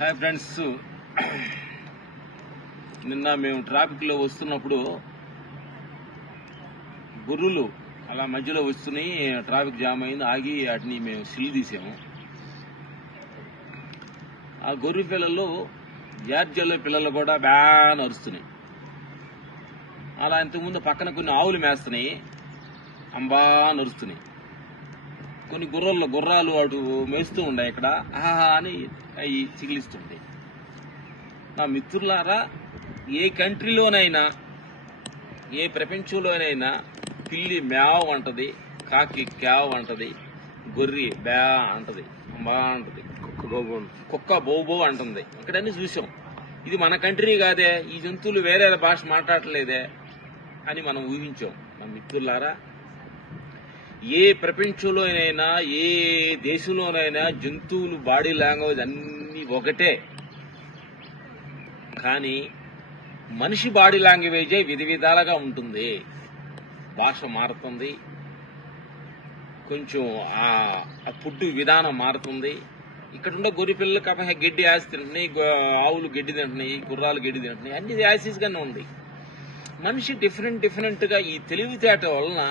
Hi friends, నిన్న మేము ట్రాఫిక్లో వస్తున్నప్పుడు గొర్రెలు అలా మధ్యలో వస్తున్నాయి. ట్రాఫిక్ జామ్ అయింది, ఆగి వాటిని మేము సిల్ తీసాము. ఆ గొర్రె పిల్లలు జార్జియాలో పిల్లలు కూడా బాగా నరుస్తున్నాయి. అలా ఇంతకుముందు పక్కన కొన్ని ఆవులు మేస్తున్నాయి, అంబా నరుస్తున్నాయి. కొన్ని గుర్రాలు అటు మేస్తూ ఉన్నాయి. ఇక్కడ ఆహా అని అవి చిగిలిస్తుంటాయి. నా మిత్రులారా, ఏ కంట్రీలోనైనా ఏ ప్రపంచంలోనైనా పిల్లి మ్యావ్ అంటది, కాకి క్యావ్ అంటది, గొర్రె బ్యా అంటది, బా అంటది, కుక్క బోబో అంటుంది. ఇక్కడన్నీ చూసాం. ఇది మన కంట్రీ కాదే, ఈ జంతువులు వేరే భాష మాట్లాడలేదే అని మనం ఊహించాం. నా మిత్రులారా, ఏ ప్రపంచంలోనైనా ఏ దేశంలోనైనా జంతువులు బాడీ లాంగ్వేజ్ అన్నీ ఒకటే. కానీ మనిషి బాడీ లాంగ్వేజే విధాలుగా ఉంటుంది. భాష మారుతుంది, కొంచెం ఆ ఫుడ్ విధానం మారుతుంది. ఇక్కడ ఉండే గొర్రె పిల్లలు కాకపోతే గడ్డి యాసి తింటున్నాయి, ఆవులు గడ్డి తింటున్నాయి, గుర్రాలు గడ్డి తింటున్నాయి, అన్ని యాసిస్గానే ఉంది. మనిషి డిఫరెంట్గా ఈ తెలివితేట వలన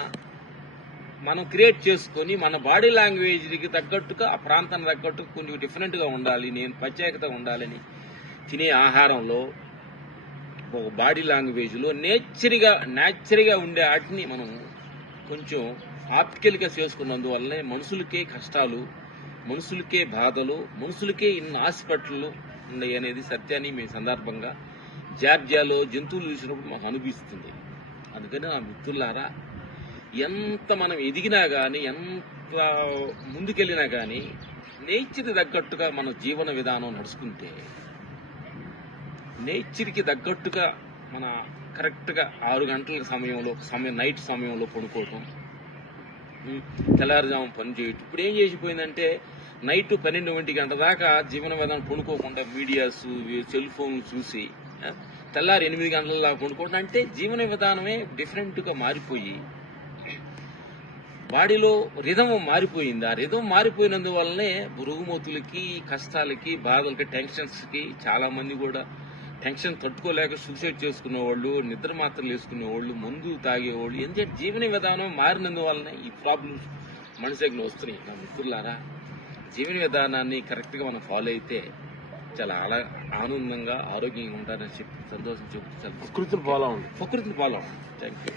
మనం క్రియేట్ చేసుకొని మన బాడీ లాంగ్వేజ్కి తగ్గట్టుగా ఆ ప్రాంతానికి తగ్గట్టుగా కొంచెం డిఫరెంట్గా ఉండాలి, నేను ప్రత్యేకత ఉండాలని తినే ఆహారంలో ఒక బాడీ లాంగ్వేజ్లో నేచర్గా ఉండే వాటిని మనం కొంచెం ఆప్టికల్గా చేసుకున్నందువల్లనే మనుషులకే కష్టాలు, మనుషులకే బాధలు, మనుషులకే ఇన్ని హాస్పిటళ్ళు ఉన్నాయి అనేది సత్యాన్ని మీ సందర్భంగా జార్జియాలో జంతువులు చూసినప్పుడు మాకు అనిపిస్తుంది. అందుకని నా మిత్రులారా, ఎంత మనం ఎదిగినా కానీ, ఎంత ముందుకెళ్ళినా కానీ నేచర్కి తగ్గట్టుగా మన జీవన విధానం నడుచుకుంటే, నేచర్కి తగ్గట్టుగా మన కరెక్ట్గా 6 గంటల నైట్ సమయంలో పడుకోవటం, తెల్లారుజాము పని చేయటం. ఇప్పుడు ఏం చేసిపోయిందంటే నైట్ 12 గంట దాకా జీవన విధానం పడుకోకుండా మీడియాస్, సెల్ ఫోన్లు చూసి తెల్లారి 8 గంటల పడుకోవడం. అంటే జీవన విధానమే డిఫరెంట్గా మారిపోయి బాడీలో రిధం మారిపోయింది. ఆ రిధం మారిపోయినందువల్లనే రుగ్మతులకి, కష్టాలకి, బాధలకి, టెన్షన్స్కి చాలా మంది కూడా టెన్షన్ తట్టుకోలేక సూసైడ్ చేసుకునేవాళ్ళు, నిద్ర మాత్రలు వేసుకునేవాళ్ళు, మందు తాగేవాళ్ళు. ఎందుకంటే జీవన విధానం మారినందువల్లనే ఈ ప్రాబ్లమ్స్ మనిషికి వస్తున్నాయి. నా మిత్రులారా, జీవన విధానాన్ని కరెక్ట్గా మనం ఫాలో అయితే చాలా ఆనందంగా, ఆరోగ్యంగా ఉంటారని చెప్పి సంతోషం చెబుతూ ప్రకృతిని ఫాలో అవ్వండి. Thank you.